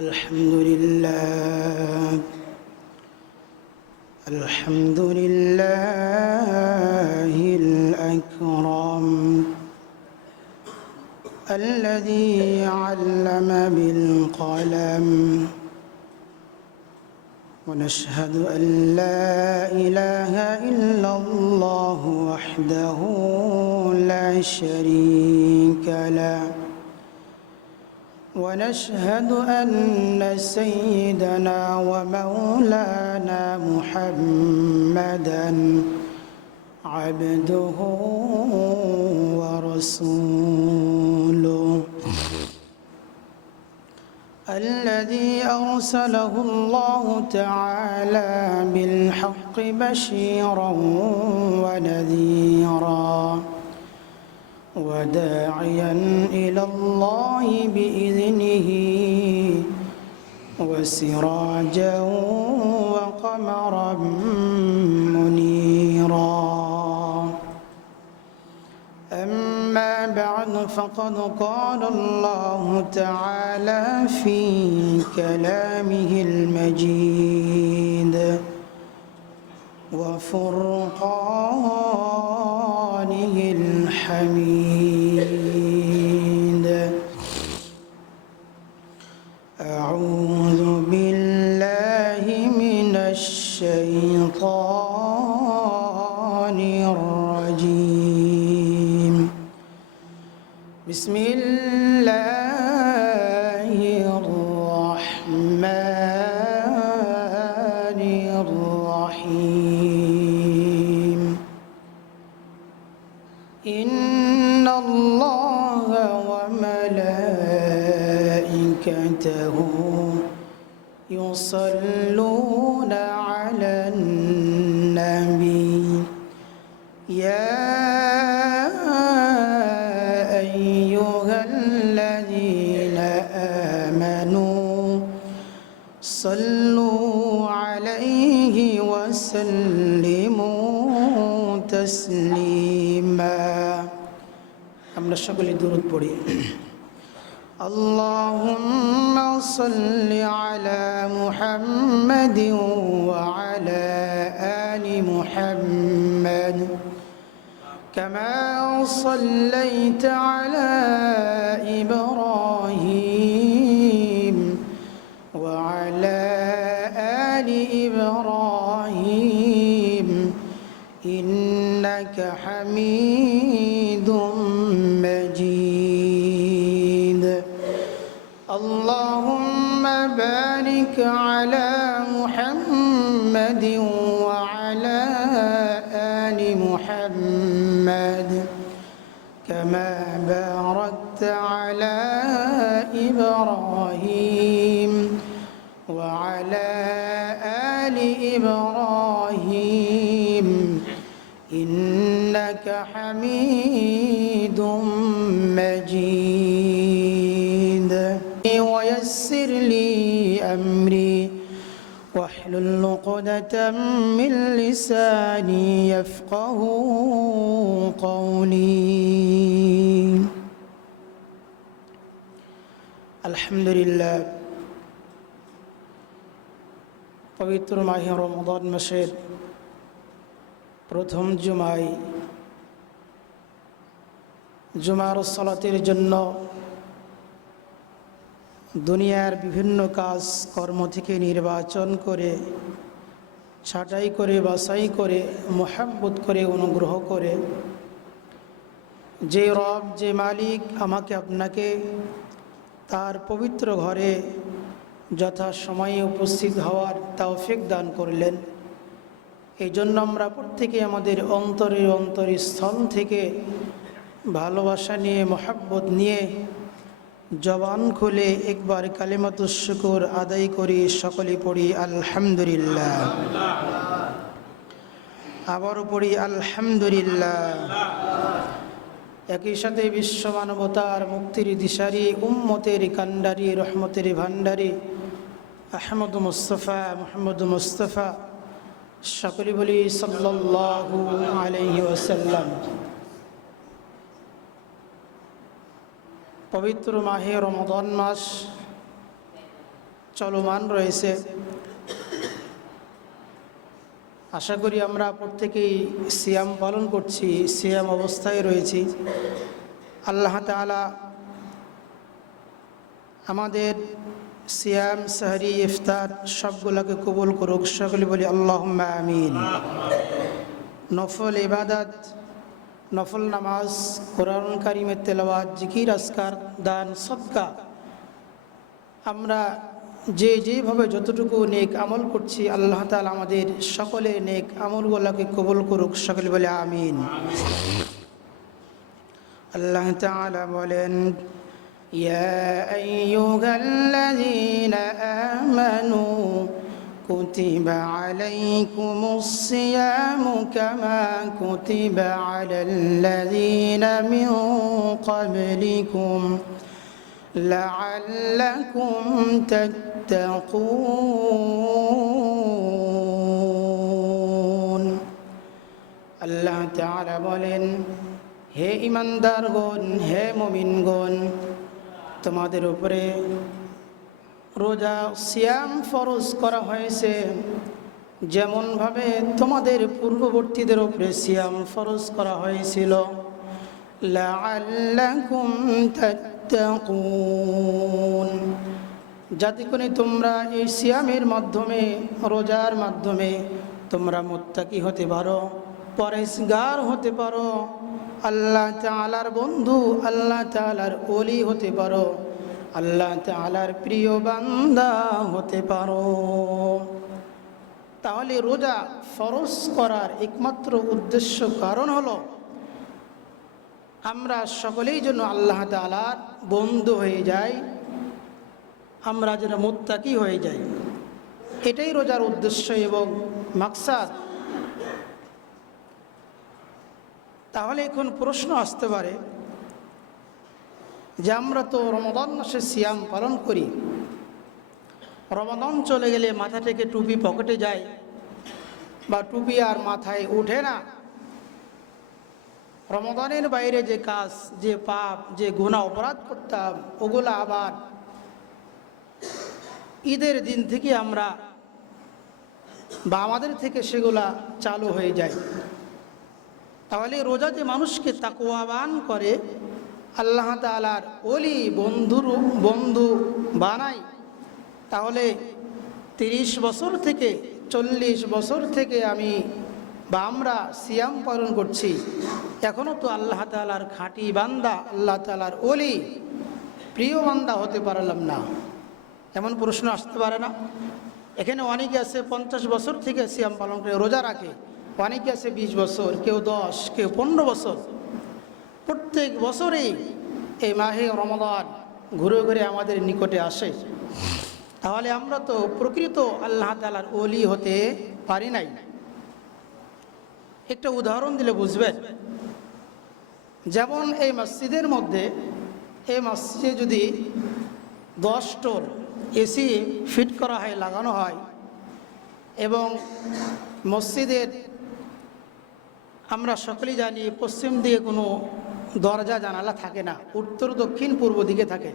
الحمد لله الحمد لله الأكرم الذي علم بالقلم ونشهد أن لا إله إلا الله وحده لا شريك له ونشهد أن سيدنا ومولانا محمدًا عبده ورسوله الذي أرسله الله تعالى بالحق بشيرا ونذيرا وداعيا إلى الله بإذنه وسراجا وقمرا منيرا أما بعد فقد قال الله تعالى في كلامه المجيد وفرقانه الحميد أعوذ بالله من الشيطان الرجيم بسم الله الرحمن الرحيم إن الله وملائكته يصلون على النبي يا أيها الذين آمنوا صلوا عليه وسلموا تسليما আমরা সকলে দরুদ পড়ি اللهم صل على محمد وعلى آل محمد كما صليت على إبراهيم وعلى آل إبراهيم إنك حميد مجيد اللهم بارك على محمد وعلى آل محمد كما باركت على إبراهيم وعلى آل إبراهيم إنك حميد مجيد ويسر لي أمري واحلل عقدة من لساني يفقه قولي الحمد لله পবিত্র মাহে রমজান মাসের প্রথম জুমায় জুমার সালাতের জন্য দুনিয়ার বিভিন্ন কাজ কর্ম থেকে নির্বাচন করে ছাঁটাই করে বাছাই করে মোহাব্বত করে অনুগ্রহ করে যে রব যে মালিক আমাকে আপনাকে তার পবিত্র ঘরে যথাসময়ে উপস্থিত হওয়ার তৌফিক দান করলেন এই জন্য আমরা প্রত্যেকে আমাদের অন্তরস্থল থেকে ভালোবাসা নিয়ে মোহাব্বত নিয়ে জবান খুলে একবার কালিমাতুশ শুকর আদায় করি সকলে পড়ি আলহামদুলিল্লাহ আবারও পড়ি আলহামদুলিল্লাহ একই সাথে বিশ্ব মানবতার মুক্তির দিশারি উম্মতের কান্ডারি রহমতের ভান্ডারি আহমদ মুস্তফা মুহাম্মদ মুস্তফা সকলে বলি সাল্লাল্লাহু আলাইহি ওয়াসাল্লাম পবিত্র মাহে রমজান মাস চলমান রয়েছে। আশা করি আমরা প্রত্যেকেই সিয়াম পালন করছি, সিয়াম অবস্থায় রয়েছি। আল্লাহ তাআলা আমাদের সিয়াম, সাহরি, ইফতার সবগুলোকে কবুল করুক। সকলে বলি আল্লাহুম্মা আমিন। নফল ইবাদত, নফল নামাজ, কোরআন কারিমের তেলাওয়াত, জিকির, আজকার, দান, সদকা, আমরা যেভাবে যতটুকু নেক আমল করছি, আল্লাহ তাআলা আমাদের সকলে নেক আমলগুলোকে কবুল করুক। সকলে বলে আমিন। আল্লাহ তাআলা বলেন, ইয়া আইয়ুহাল্লাযীনা আমানু কুতিবা আলাইকুমুস সিয়ামু কামা কুতিবা আলাল্লাযীনা মিন ক্বাবলিকুম লাআল্লাকুম তাত্তাকুন। আল্লাহ তাআলা বলেন, হে ঈমানদারগণ, হে মুমিনগণ, তোমাদের উপরে রোজা সিয়াম ফরজ করা হয়েছে যেমনভাবে তোমাদের পূর্ববর্তীদের উপরে সিয়াম ফরজ করা হয়েছিল। লাআল্লাকুম তাত্তাকুন, যাতে করে তোমরা এই সিয়ামের মাধ্যমে, রোজার মাধ্যমে তোমরা মুত্তাকি হতে পারো, পরহেজগার হতে পারো, আল্লাহ তাআলার বন্ধু, আল্লাহ তাআলার ওলি হতে পারো, আল্লাহ তাআলার প্রিয় বান্দা হতে পারো। তাহলে রোজা ফরজ করার একমাত্র উদ্দেশ্য, কারণ হলো আমরা সকলেই যেন আল্লাহ তাআলার বন্ধু হয়ে যাই, আমরা যেন মুত্তাকি হয়ে যাই। এটাই রোজার উদ্দেশ্য এবং মাকসাদ। তাহলে এখন প্রশ্ন আসতে পারে যে আমরা তো রমাদান মাসে সিয়াম পালন করি, রমাদান চলে গেলে মাথা থেকে টুপি পকেটে যায় বা টুপি আর মাথায় ওঠে না। রমাদানের বাইরে যে কাজ, যে পাপ, যে গুনাহ অপরাধ করতাম, ওগুলা আবার ঈদের দিন থেকে আমরা বা আমাদের থেকে সেগুলা চালু হয়ে যায়। তাহলে রোজা যে মানুষকে তাকওয়াবান করে, আল্লাহ তাআলার ওলি, বন্ধু বানায়, তাহলে 30 বছর থেকে 40 বছর থেকে আমরা সিয়াম পালন করছি, এখনও তো আল্লাহ তাআলার খাঁটি বান্দা, আল্লাহ তাআলার ওলি, প্রিয় বান্দা হতে পারলাম না। এমন প্রশ্ন আসতে পারে না? এখানে অনেকে আছে 50 বছর থেকে সিয়াম পালন করে, রোজা রাখে, অনেকে আছে 20 বছর, কেউ 10, কেউ 15 বছর। প্রত্যেক বছরেই এই মাহে রমাদান ঘুরে ঘুরে আমাদের নিকটে আসে। তাহলে আমরা তো প্রকৃত আল্লাহ তাআলার ওলি হতে পারি নাই। একটা উদাহরণ দিলে বুঝবেন। যেমন এই মসজিদের মধ্যে, এই মসজিদে যদি 10 টোর এসি ফিট করা হয়, লাগানো হয়, এবং মসজিদের আমরা সকলেই জানি পশ্চিম দিকে কোনো দরজা জানালা থাকে না, উত্তর, দক্ষিণ, পূর্ব দিকে থাকে।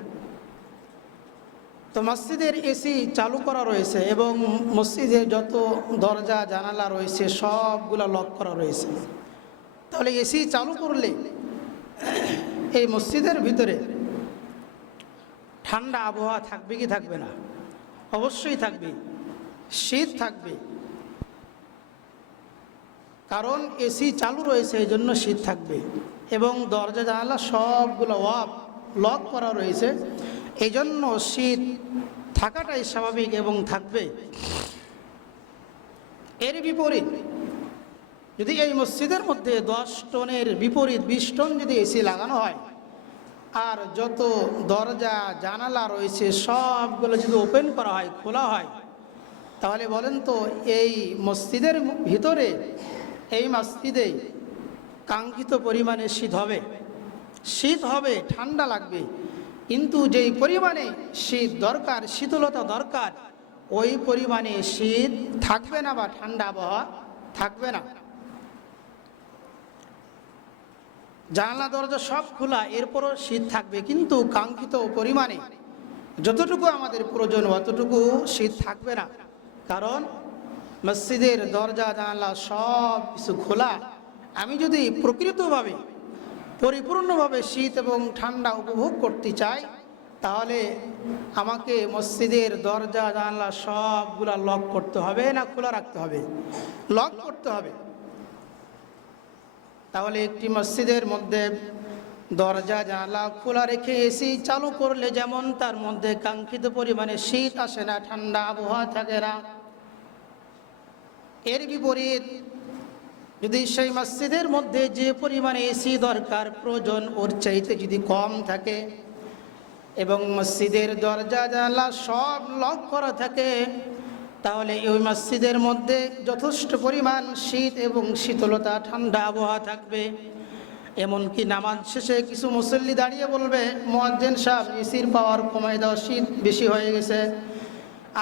তো মসজিদের এসি চালু করা রয়েছে এবং মসজিদের যত দরজা জানালা রয়েছে সবগুলো লক করা রয়েছে। তাহলে এসি চালু করলে এই মসজিদের ভিতরে ঠান্ডা আবহাওয়া থাকবে কি থাকবে না? অবশ্যই থাকবে, শীত থাকবে। কারণ এসি চালু রয়েছে, এই জন্য শীত থাকবে, এবং দরজা জানালা সবগুলো লক করা রয়েছে, এই জন্য শীত থাকাটাই স্বাভাবিক এবং থাকবে। এর বিপরীত যদি এই মসজিদের মধ্যে 10 টনের বিপরীত 20 টন যদি এসি লাগানো হয়, আর যত দরজা জানালা রয়েছে সবগুলো যদি ওপেন করা হয়, খোলা হয়, তাহলে বলেন তো এই মসজিদের ভিতরে, এই মসজিদে কাঙ্ক্ষিত পরিমাণে শীত হবে? শীত হবে, ঠান্ডা লাগবে, কিন্তু যেই পরিমাণে শীত দরকার, শীতলতা দরকার, ওই পরিমাণে শীত থাকবে না বা ঠান্ডা আবহাওয়া থাকবে না। জানলা দরজা সব খোলা, এরপরও শীত থাকবে, কিন্তু কাঙ্ক্ষিত পরিমাণে যতটুকু আমাদের প্রয়োজন অতটুকু শীত থাকবে না, কারণ মসজিদের দরজা জানালা সব কিছু খোলা। আমি যদি প্রকৃতভাবে পরিপূর্ণভাবে শীত এবং ঠান্ডা উপভোগ করতে চাই, তাহলে আমাকে মসজিদের দরজা জানালা সবগুলা লক করতে হবে না খোলা রাখতে হবে? লক করতে হবে। তাহলে একটি মসজিদের মধ্যে দরজা জানালা খোলা রেখে এসি চালু করলে যেমন তার মধ্যে কাঙ্ক্ষিত পরিমাণে শীত আসে না, ঠান্ডা আবহাওয়া থাকে না, এর বিপরীত যদি সেই মসজিদের মধ্যে যে পরিমাণে এসি দরকার প্রয়োজন ওর চাইতে যদি কম থাকে এবং মসজিদের দরজা জানালা সব লক করা থাকে, তাহলে ওই মসজিদের মধ্যে যথেষ্ট পরিমাণ শীত এবং শীতলতা ঠান্ডা আবহাওয়া থাকবে। এমনকি নামাজ শেষে কিছু মুসল্লি দাঁড়িয়ে বলবে, মুয়াজ্জিন সাহেব এসির পাওয়ার কমাই দাও, শীত বেশি হয়ে গেছে।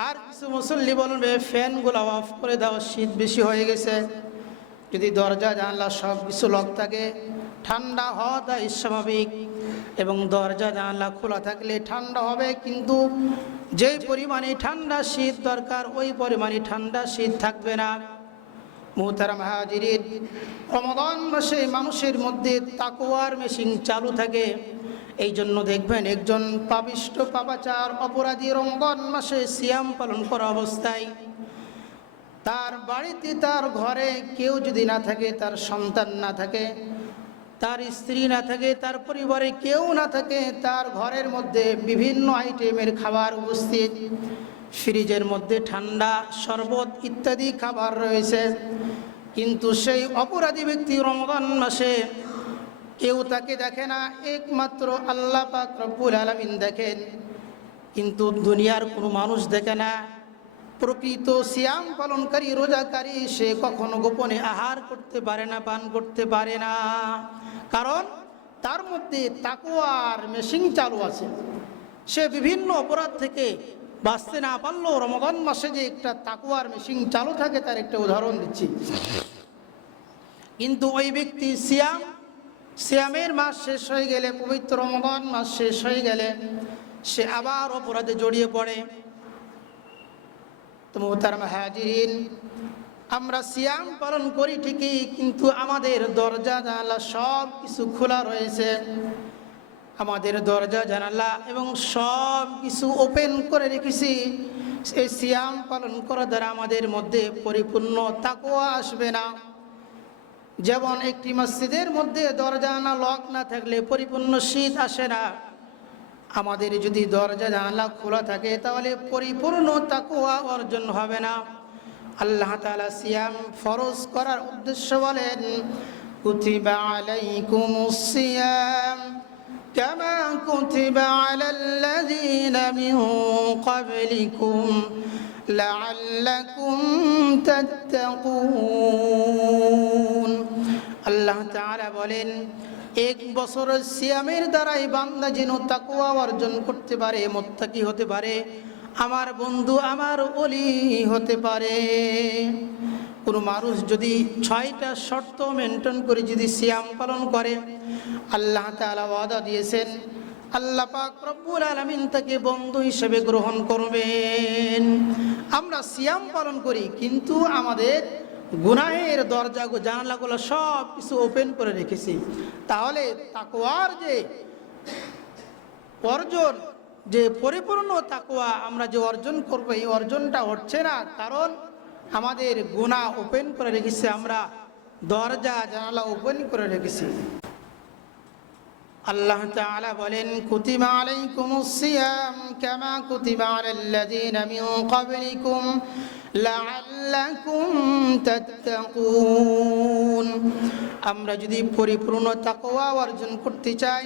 আর কিছু মুসল্লি বলবে, ফ্যানগুলো অফ করে দাও, শীত বেশি হয়ে গেছে। যদি দরজা জানলা সব কিছু লক থাকে, ঠান্ডা হওয়াটা স্বাভাবিক, এবং দরজা জানলা খোলা থাকলে ঠান্ডা হবে, কিন্তু যেই পরিমাণে ঠান্ডা শীত দরকার ওই পরিমাণে ঠান্ডা শীত থাকবে না। মুহতারাম হাজিরিন, রমাদান মাসে মানুষের মধ্যে তাকওয়ার মেশিন চালু থাকে। এই জন্য দেখবেন একজন পাপিষ্ঠ পাপাচার অপরাধী রমাদান মাসে সিয়াম পালন করা অবস্থায় তার বাড়িতে, তার ঘরে কেউ যদি না থাকে, তার সন্তান না থাকে, তার স্ত্রী না থাকে, তার পরিবারে কেউ না থাকে, তার ঘরের মধ্যে বিভিন্ন আইটেমের খাবার উপস্থিত, ফ্রিজের মধ্যে ঠান্ডা শরবত ইত্যাদি খাবার রয়েছে, কিন্তু সেই অপরাধী ব্যক্তি রমাদান মাসে কেউ তাকে দেখে না, একমাত্র আল্লাহ পাক রব্বুল আলামিন দেখেন, কিন্তু দুনিয়ার কোনো মানুষ দেখে না। প্রকৃত সিয়াম পালনকারী রোজাকারী সে কখনো গোপনে আহার করতে পারে না, পান করতে পারে না, কারণ তার মধ্যে তাকওয়ার মেশিন চালু আছে। সে বিভিন্ন অপরাধ থেকে বাঁচতে না পারলেও রমাদান মাসে যে একটা তাকওয়ার মেশিন চালু থাকে তার একটা উদাহরণ দিচ্ছি। কিন্তু ওই ব্যক্তি সিয়ামের মাস শেষ হয়ে গেলে, পবিত্র রমাদান মাস শেষ হয়ে গেলে সে আবার অপরাধে জড়িয়ে পড়ে। তো মুহতারাম হাজিরিন, আমরা সিয়াম পালন করি ঠিকই, কিন্তু আমাদের দরজা জানালা সব কিছু খোলা রয়েছে। আমাদের দরজা জানালা এবং সব কিছু ওপেন করে রেখেছি। এই সিয়াম পালন করার দ্বারা আমাদের মধ্যে পরিপূর্ণ তাকওয়া আসবে না। যেমন একটি মসজিদের মধ্যে দরজা জানালা লক না থাকলে পরিপূর্ণ শীত আসে না, আমাদের যদি দরজা জানালা খোলা থাকে তাহলে পরিপূর্ণ তাকওয়া অর্জন হবে না। আল্লাহ তাআলা সিয়াম ফরজ করার উদ্দেশ্য বলেন, কুতিবা আলাইকুমুস সিয়াম কামা কুতিবা আলাল্লাযীনা মিন ক্বাবলিকুম লাআল্লাকুম তাত্তাকুন। আল্লাহ তাআলা বলেন, এক বছরের সিয়ামের দ্বারাই বান্দা যেন তাকওয়া অর্জন করতে পারে, মুত্তাকি হতে পারে, আমার বন্ধু, আমার ওলি হতে পারে। কোনো মানুষ যদি 6টা শর্ত মেনটেন করে যদি সিয়াম পালন করে, আল্লাহ তাআলা ওয়াদা দিয়েছেন আল্লাহ পাক রব্বুল আলামিন তাকে বন্ধু হিসেবে গ্রহণ করবেন। আমরা সিয়াম পালন করি কিন্তু আমাদের গুনাহের দরজা জানালাগুলো সব কিছু ওপেন করে রেখেছি, তাহলে তাকওয়ার যে অর্জন, যে পরিপূর্ণ তাকওয়া আমরা যে অর্জন করব, এই অর্জনটা হচ্ছে না, কারণ আমাদের গুনাহ ওপেন করে রেখেছি, আমরা দরজা জানালা ওপেন করে রেখেছি। আল্লাহ তাআলা বলেন, কুতিবা আলাইকুমুস সিয়াম কামা কুতিবা আলাল্লাযীনা মিন ক্বাবলিকুম লাআল্লাকুম তাত্তাকুন। আমরা যদি পরিপূর্ণ তাকওয়া অর্জন করতে চাই,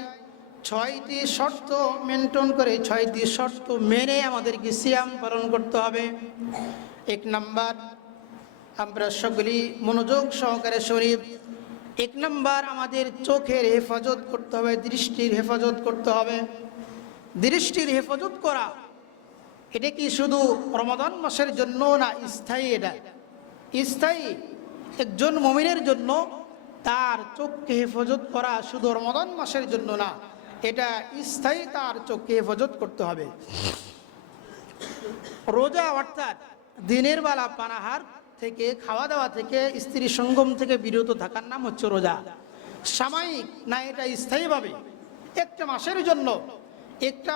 6টি শর্ত মেনটেন করে, 6টি শর্ত মেনে আমাদেরকে সিয়াম পালন করতে হবে। 1 নাম্বার, আমরা সকলেই মনোযোগ সহকারে শুনি। 1 নাম্বার, আমাদের চোখের হেফাজত করতে হবে, দৃষ্টির হেফাজত করতে হবে। দৃষ্টির হেফাজত করা এটা কি শুধু রমাদান মাসের জন্য না, স্থায়ী? এটা স্থায়ী। একজন মুমিনের জন্য তার চোখকে হেফাজত করা শুধু রমাদান মাসের জন্য না, এটা স্থায়ী তার চোখকে হেফাজত করতে হবে। রোজা অর্থাৎ দিনের বেলা পানাহার থেকে, খাওয়া দাওয়া থেকে, স্ত্রী সঙ্গম থেকে বিরত থাকার নাম হচ্ছে রোজা। সাময়িক না, এটা স্থায়ীভাবে একটা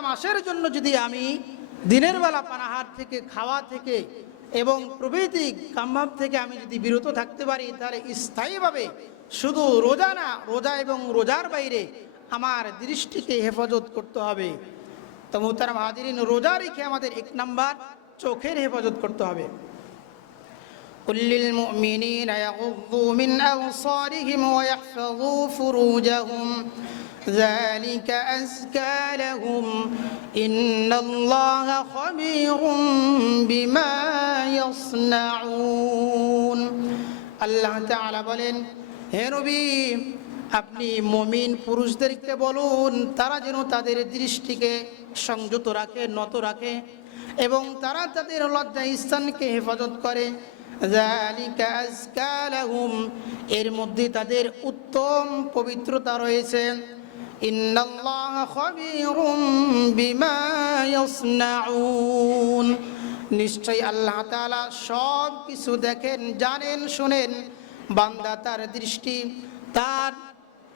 মাসের জন্য যদি আমি দিনের বেলা পানাহার থেকে, খাওয়া থেকে এবং প্রভৃতি কামভাব থেকে আমি যদি বিরত থাকতে পারি, তাহলে স্থায়ীভাবে শুধু রোজা না, রোজা এবং রোজার বাইরে আমার দৃষ্টিকে হেফাজত করতে হবে। তো মুহতারাম হাজিরিন, রোজা রেখে আমাদের 1 নাম্বার চোখের হেফাজত করতে হবে। قل للمؤمنين يغضوا من أبصارهم ويحفظوا فروجهم ذلك أزكى لهم إن الله خبير بما يصنعون। আল্লাহ তাআলা বলেন, হে নবী, আপনি মুমিন পুরুষদেরকে বলুন তারা যেন তাদের দৃষ্টিকে সংযত রাখে, নত রাখে এবং তারা তাদের লজ্জা স্থানকে হেফাজত করে। যালিকা আযকা লাহুম, এর মধ্যে তাদের উত্তম পবিত্রতা রয়েছে। ইন্নাল্লাহা খাবীরুম বিমা ইয়াসনাউন, নিশ্চয়ই আল্লাহ তাআলা সব কিছু দেখেন, জানেন, শুনেন। বান্দা তার দৃষ্টি, তার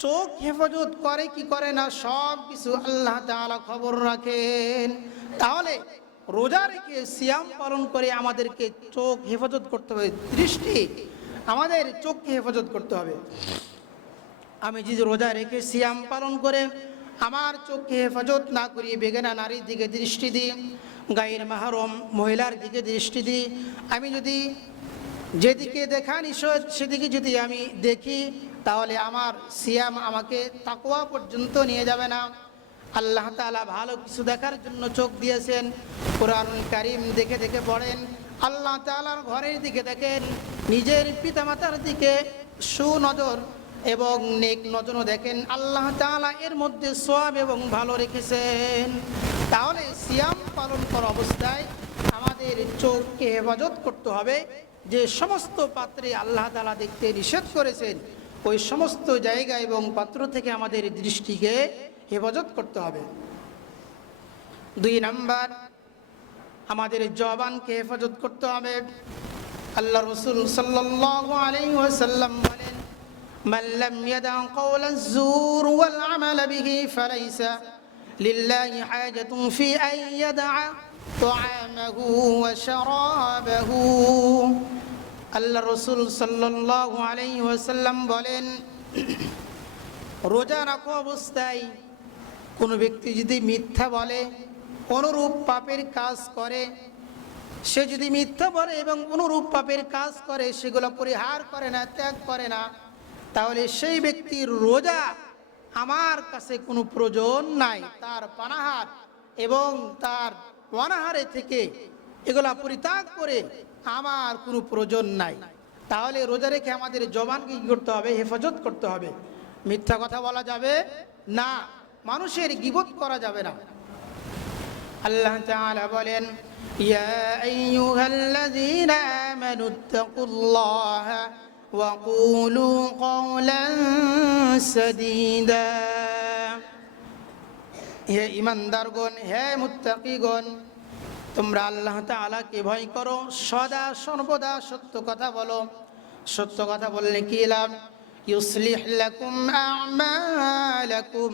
চোখ হেফাজত করে কি করে না, সব কিছু আল্লাহ তাআলা খবর রাখেন। তাহলে রোজা রেখে, সিয়াম পালন করে আমাদেরকে চোখ হেফাজত করতে হবে, দৃষ্টি আমাদের চোখকে হেফাজত করতে হবে। আমি যদি রোজা রেখে সিয়াম পালন করে আমার চোখকে হেফাজত না করি, বেগানা নারীর দিকে দৃষ্টি দিই, গায়ের মাহরম মহিলার দিকে দৃষ্টি দিই, আমি যদি যেদিকে দেখা নিষেধ সেদিকে যদি আমি দেখি, তাহলে আমার সিয়াম আমাকে তাকওয়া পর্যন্ত নিয়ে যাবে না। আল্লাহ তাআলা ভালো কিছু দেখার জন্য চোখ দিয়েছেন। কোরআনুল কারীম দেখে দেখে পড়েন, আল্লাহ তাআলার ঘরের দিকে দেখেন, নিজের পিতামাতার দিকে সুনজর এবং নেক নজরও দেখেন। আল্লাহ তাআলা এর মধ্যে সওয়াব এবং ভালো রেখেছেন। তাহলে সিয়াম পালন করা অবস্থায় আমাদের চোখকে হেফাজত করতে হবে। যে সমস্ত পাত্রে আল্লাহ তাআলা দেখতে নিষেধ করেছেন, ওই সমস্ত জায়গা এবং পাত্র থেকে আমাদের দৃষ্টিকে হেফাজত করতে হবে। 2 নাম্বার, আমাদের জবানকে হেফাজত করতে হবে। আল্লাহ রাসূল সাল্লাল্লাহু আলাইহি ওয়াসাল্লাম বলেন, মান লাম ইয়াদা কাওলা আয-যুর ওয়াল আমাল বিহি ফালাইসা লিল্লাহি হাজাতুন ফি আন ইয়াদা তা'আমাহু ওয়া শারাবাহু। আল্লাহ রাসূল সাল্লাল্লাহু আলাইহি ওয়াসাল্লাম বলেন, রোজা রাখা অবস্থায় কোনো ব্যক্তি যদি মিথ্যা বলে, অনুরূপ পাপের কাজ করে, সে যদি মিথ্যা বলে এবং অনুরূপ পাপের কাজ করে, সেগুলো পরিহার করে না, ত্যাগ করে না, তাহলে সেই ব্যক্তির রোজা আমার কাছে কোনো প্রয়োজন নাই। তার পানাহার এবং তার অনাহারে থেকে এগুলা পরিত্যাগ করে আমার কোনো প্রয়োজন নাই। তাহলে রোজা রেখে আমাদের জবানকে কি করতে হবে? হেফাজত করতে হবে। মিথ্যা কথা বলা যাবে না, মানুষের গীবত করা যাবে না। আল্লাহ তাআলা বলেন, ইয়া আইয়ুহাল্লাযীনা আমানুত্তাকুল্লাহা ওয়া কুলু কওলান সাদীদা। হে ঈমানদারগণ, হে মুত্তাকীগণ, তোমরা আল্লাহ তাআলাকে ভয় করো, সদা সর্বদা সত্য কথা বলো। সত্য কথা বললে কি লাভ? ইউসলিহ লাকুম আ'মালাকুম,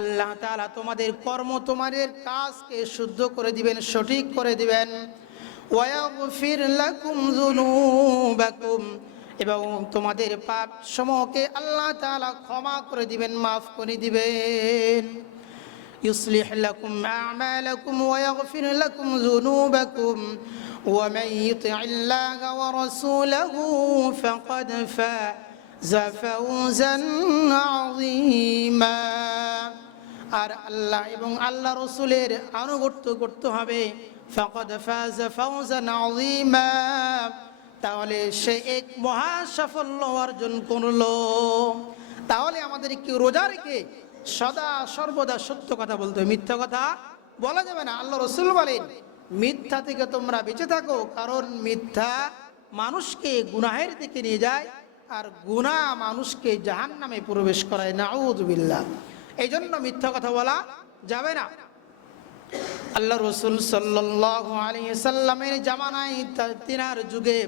আল্লাহ তাআলা তোমাদের কর্ম, তোমাদের কাজকে শুদ্ধ করে দিবেন, সঠিক করে দিবেন। ওয়া ইয়াগফির লাকুম যুনুবাকুম, এবং তোমাদের পাপ সমূহকে আল্লাহ তাআলা ক্ষমা করে দিবেন, মাফ করে দিবেন। يصلح لكم أعمالكم ويغفر لكم ذنوبكم ومن يطع الله ورسوله فقد فاز فوزا عظيما। আর আল্লাহ এবং আল্লাহ রসুলের আনুগত্য করতে হবে। ফাকাদ ফাযা ফাওজান আযীমা, তাহলে সে এক মহা সাফল্য অর্জন করলো। তাহলে আমাদের কি রোজা রেখে সদা সর্বদা সত্য কথা বলতে হবে, মিথ্যা কথা বলা যাবে না। আল্লাহ রাসূল বলেন, মিথ্যা থেকে তোমরা বেঁচে থাকো, কারণ মিথ্যা মানুষকে গুনাহের দিকে নিয়ে যায় আর গুনাহ মানুষকে জাহান্নামে প্রবেশ করায়। নাউযুবিল্লাহ। এই জন্য মিথ্যা কথা বলা যাবে না। আল্লাহ রসুল সাল্লাল্লাহু আলাইহি সাল্লামের জামানায় তিনার যুগে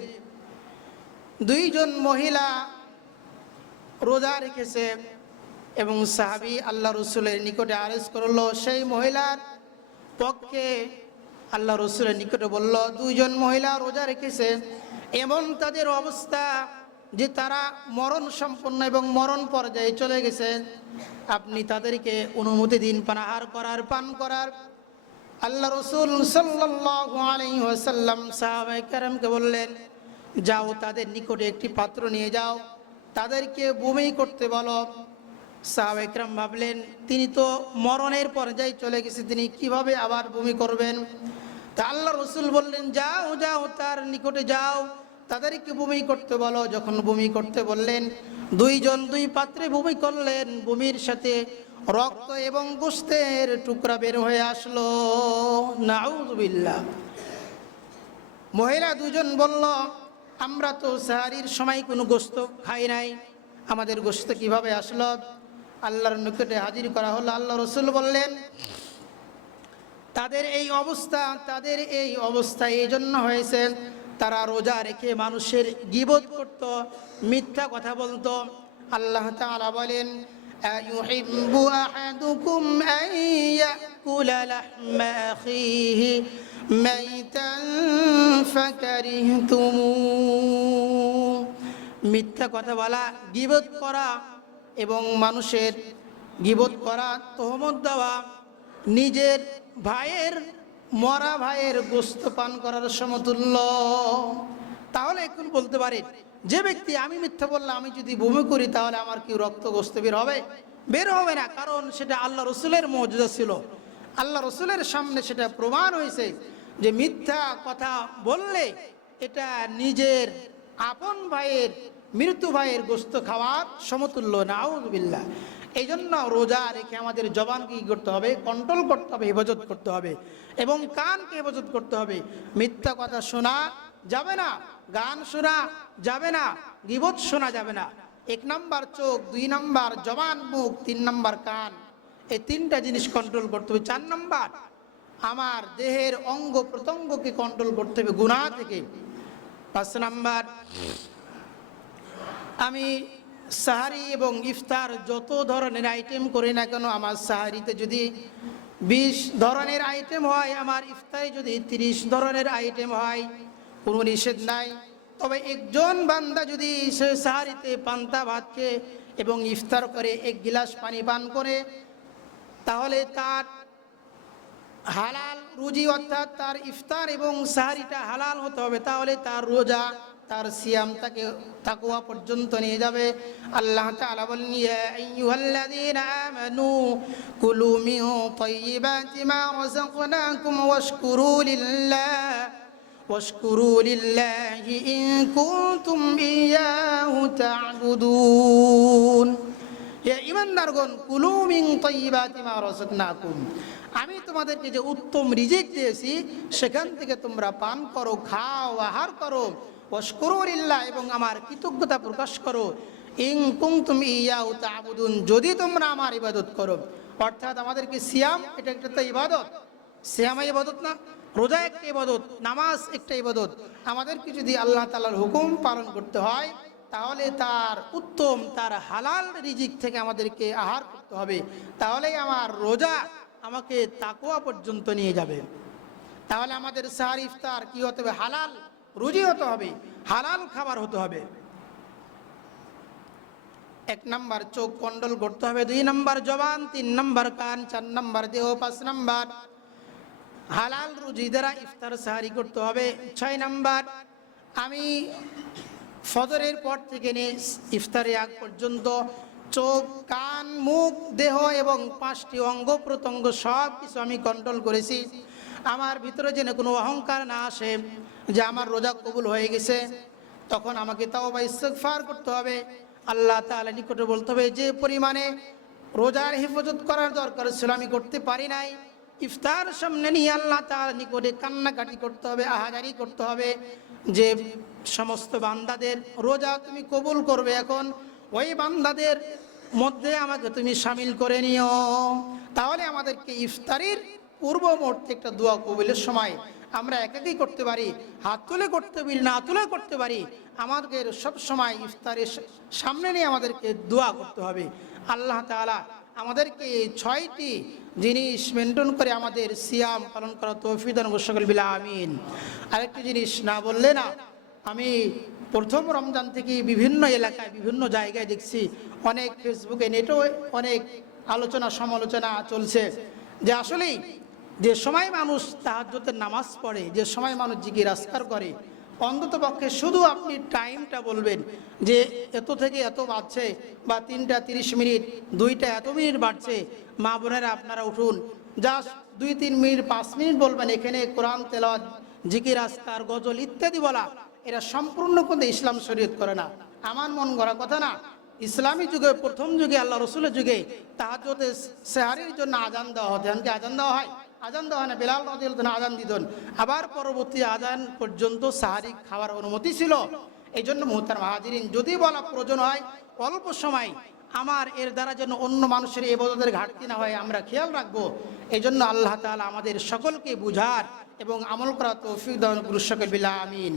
দুইজন মহিলা রোজা রেখেছে এবং সাহাবী আল্লাহ রসুলের নিকটে আরজ করলো। সেই মহিলার পক্ষে আল্লাহ রসুলের নিকটে বলল, দুইজন মহিলা রোজা রেখেছে, এমন তাদের অবস্থা যে তারা মরণ সম্পন্ন এবং মরণ পর্যায়ে চলে গেছে, আপনি তাদেরকে অনুমতি দিন পানাহার করার, পান করার। আল্লাহ রসুল সাল্লাল্লাহু আলাইহি ওয়াসাল্লাম সাহাবায়ে কেরামকে বললেন, যাও তাদের নিকটে একটি পাত্র নিয়ে যাও, তাদেরকে বমি করতে বলো। সাহাবায়ে কেরাম ভাবলেন, তিনি তো মরণের পর্যায়ে চলে গেছে, তিনি কিভাবে আবার বমি করবেন। তা আল্লাহ রসুল বললেন, যাও যাও তার নিকটে যাও, তাদেরকে বমি করতে বলো। যখন বমি করতে বললেন, দুইজন দুই পাত্রে বমি করলেন, বমির সাথে রক্ত এবং গোশতের টুকরা বের হয়ে আসলো। নাউযুবিল্লাহ। মহিলা দুজন বলল, আমরা তো সাহারির সময় কোনো গোশত খাই নাই, আমাদের গোশত কিভাবে আসলো? আল্লাহর নিকটে হাজির করা হলো। আল্লাহ রসুল বললেন, তাদের এই অবস্থা এই জন্য হয়েছে, তারা রোজা রেখে মানুষের গীবত করত, মিথ্যা কথা বলতো। আল্লাহ তাআলা বলেন, আইয়ুহিব্বু আহাদুকুম আন ইয়াকুলা লাহমা আখিহি মাইতান ফাকারিহতুমু। মিথ্যা কথা বলা, গীবত করা এবং মানুষের গীবত করা, তহমত দেওয়া, নিজের ভাইয়ের মরা ভাইয়ের গোশত পান করার সমতুল্য। তাহলে এখন বলতে পারে যে ব্যক্তি, আমি মিথ্যা বললাম, আমি যদি বমি করি তাহলে আমার কি রক্ত গোশত বের হবে? বের হবে না, কারণ সেটা আল্লাহ রসুলের মুজিজা ছিল। আল্লাহ রসুলের সামনে সেটা প্রমাণ হয়েছে যে মিথ্যা কথা বললে এটা নিজের আপন ভাইয়ের, মৃত্যু ভাইয়ের গোশত খাওয়ার সমতুল্য। নাউযুবিল্লাহ। এই জন্য রোজা রেখে আমাদের জবানকে কি করতে হবে? কন্ট্রোল করতে হবে, হেফাজত করতে হবে এবং কানকে হেফাজত করতে হবে। মিথ্যা কথা শোনা যাবে না, গান শোনা যাবে না, গীবত শোনা যাবে না। 1 নাম্বার চোখ, 2 নাম্বার জবান মুখ, 3 নাম্বার কান, এই 3টা জিনিস কন্ট্রোল করতে হবে। 4 নাম্বার আমার দেহের অঙ্গ প্রত্যঙ্গকে কন্ট্রোল করতে হবে গুনাহ থেকে। 5 নাম্বার, আমি সাহারি এবং ইফতার যত ধরনের আইটেম করি না কেন, আমার সাহারিতে যদি 20 ধরনের আইটেম হয়, আমার ইফতারে যদি 30 ধরনের আইটেম হয়, কোনো নিষেধ নাই। তবে একজন বান্দা যদি সে সাহারিতে পান্তা ভাত খেয়ে এবং ইফতার করে 1 গিলাস পানি পান করে, তাহলে তার হালাল রুজি, অর্থাৎ তার ইফতার এবং সাহারিটা হালাল হতে হবে, তাহলে তার রোজা, তার সিয়াম তাকে তাকওয়া পর্যন্ত নিয়ে যাবে। আল্লাহ তাআলা বলেন, ইয়া আইয়ুহাল্লাযীনা আমানু কুলু মিন তাইয়্যিবাতি মা রাযাকনাকুম ওয়াশকুরু লিল্লাহি ইন কুনতুম ইয়্যাহু তা'বুদুন। হে ঈমানদারগণ, কুলু মিন তাইয়্যিবাতি মা রাযাকনাকুম, আমি তোমাদেরকে যে উত্তম রিজিক দিয়েছি সেখান থেকে তোমরা পান করো, খাও, আহার করো। ওয়াশকুরু লিল্লাহ, এবং আমার কৃতজ্ঞতা প্রকাশ করো। ইন কুনতুম ইয়্যাহু তা'বুদুন, যদি তোমরা আমার ইবাদত করো। অর্থাৎ আমাদেরকে সিয়াম, এটা একটা তো ইবাদত। সিয়াম ইবাদত না? রোজা একটা ইবাদত, নামাজ একটা ইবাদত। আমাদেরকে যদি আল্লাহ তাআলার হুকুম পালন করতে হয়, তাহলে তার উত্তম, তার হালাল রিজিক থেকে আমাদেরকে আহার করতে হবে। তাহলেই আমার রোজা আমাকে তাকওয়া পর্যন্ত নিয়ে যাবে। তাহলে আমাদের সাহারি ইফতার কি হতে হবে? হালাল রুজি হতে হবে, হালাল খাবার হতে হবে। 1 নাম্বার চোখ কন্ট্রোল করতে হবে, 2 নাম্বার জবান, 3 নাম্বার কান, 4 নাম্বার দেহ, 5 নাম্বার হালাল রুজি দ্বারা ইফতার সাহারি করতে হবে। 6 নাম্বার, আমি ফজরের পর থেকে নিয়ে ইফতারের আগ পর্যন্ত চোখ, কান, মুখ, দেহ এবং 5টি অঙ্গ প্রত্যঙ্গ সব কিছু আমি কন্ট্রোল করেছি। আমার ভিতরে যেন কোনো অহংকার না আসে যে আমার রোজা কবুল হয়ে গেছে। তখন আমাকে তাওবা ইস্তিগফার করতে হবে, আল্লাহ তাআলা নিকটে বলতে হবে যে পরিমাণে রোজার হেফাজত করার দরকার ছিল আমি করতে পারি নাই। ইফতার সামনে নিয়ে আল্লাহ তাআলা নিকটে কান্নাকাটি করতে হবে, আহাজারি করতে হবে যে সমস্ত বান্দাদের রোজা তুমি কবুল করবে। এখন ওই বান্দাদের মধ্যে আমাকে তুমি শামিল করে নিও। তাহলে আমাদেরকে ইফতারির পূর্ব মুহূর্তে একটা দোয়া কবুলের সময় আমরা একাকই করতে পারি, হাত তুলে করতে পারি, না তুলে করতে পারি, আমাদের সব সময় ইফতারের সামনে নিয়ে আমাদেরকে দোয়া করতে হবে। আল্লাহ তাআলা আমাদেরকে এই 6টি জিনিস মেনটেন করে আমাদের সিয়াম পালন করা তৌফিক দান করুন সকল বিল আমিন। আরেকটি জিনিস না বললে না, আমি প্রথম রমজান থেকে বিভিন্ন এলাকায় বিভিন্ন জায়গায় দেখছি, অনেক ফেসবুকে নেটেও অনেক আলোচনা সমালোচনা চলছে যে আসলেই যে সময় মানুষ তাহাজ্জুদের নামাজ পড়ে, যে সময় মানুষ জিকির আজকার করে, অন্তত পক্ষে শুধু আপনি টাইমটা বলবেন যে এত থেকে এত বাড়ছে, বা 3টা 30 মিনিট, 2টা এত মিনিট বাড়ছে। মা বোনেরা আপনারা উঠুন, জাস্ট 2-3 মিনিট 5 মিনিট বলবেন। এখানে কোরআন তেলাওয়াত, জিকির আজকার, গজল ইত্যাদি বলা, এরা সম্পূর্ণ কিন্তু ইসলাম শরীয়ত করে না। আমার মন গড়া কথা না। ইসলামী যুগে, প্রথম যুগে, আল্লাহ রসুলের যুগে তাহাজ্জুদে সেহরির জন্য আজান দেওয়া হতো। এমনকি আজান দেওয়া হয়? আজান দেওয়া হয় না, বেলাল রাদিয়াল্লাহু আনহু আজান দিতেন। আবার পরবর্তী আজান পর্যন্ত সাহারি খাওয়ার অনুমতি ছিল। এই জন্য মুহতারাম হাজিরিন, যদি বলা প্রয়োজন হয় অল্প সময়, আমার এর দ্বারা যেন অন্য মানুষের ইবাদতের ঘাটতি না হয়, আমরা খেয়াল রাখবো। এই জন্য আল্লাহ তাআলা আমাদের সকলকে বুঝার এবং আমল করা তৌফিক দান করুন সকল বিল আমিন।